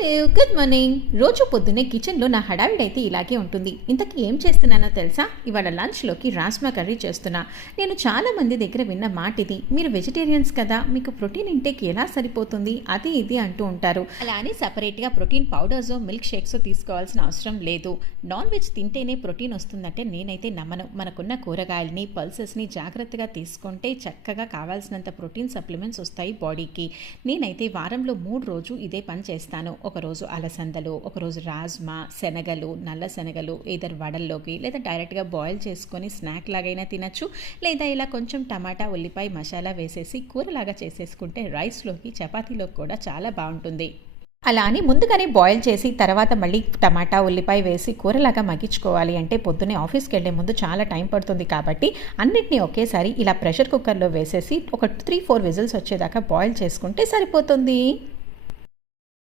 Hello good morning. రోజు పొద్దున్నే కిచెన్లో నా హడావిడైతే ఇలాగే ఉంటుంది. ఇంతకీ ఏం చేస్తున్నానో తెలుసా? ఇవాళ లంచ్లోకి రాజ్మా కర్రీ చేస్తున్నా. నేను చాలా మంది దగ్గర విన్న మాట ఇది, మీరు వెజిటేరియన్స్ కదా, మీకు ప్రోటీన్ ఇంటేక్ ఎలా సరిపోతుంది అది ఇది అంటూ ఉంటారు. అలా అని సపరేట్గా ప్రోటీన్ పౌడర్స్ మిల్క్ షేక్స్ తీసుకోవాల్సిన అవసరం లేదు. నాన్ వెజ్ తింటేనే ప్రోటీన్ వస్తుందంటే నేనైతే నమ్మను. మనకున్న కూరగాయలని పల్సెస్ని జాగ్రత్తగా తీసుకుంటే చక్కగా కావాల్సినంత ప్రోటీన్ సప్లిమెంట్స్ వస్తాయి బాడీకి. నేనైతే వారంలో 3 రోజు ఇదే పని చేస్తాను. ఒకరోజు అలసందలు, ఒకరోజు రాజ్మా, శనగలు, నల్ల శనగలు ఏదర్ వడల్లోకి లేదా డైరెక్ట్గా బాయిల్ చేసుకొని స్నాక్ లాగైనా తినచ్చు, లేదా ఇలా కొంచెం టమాటా ఉల్లిపాయ మసాలా వేసేసి కూరలాగా చేసేసుకుంటే రైస్లోకి చపాతీలోకి కూడా చాలా బాగుంటుంది. అలా అని ముందుగానే బాయిల్ చేసి తర్వాత మళ్ళీ టమాటా ఉల్లిపాయ వేసి కూరలాగా మగ్గించుకోవాలి అంటే పొద్దున్నే ఆఫీస్కి వెళ్ళే ముందు చాలా టైం పడుతుంది. కాబట్టి అన్నిటినీ ఒకేసారి ఇలా ప్రెషర్ కుక్కర్లో వేసేసి ఒక 3-4 విజిల్స్ వచ్చేదాకా బాయిల్ చేసుకుంటే సరిపోతుంది.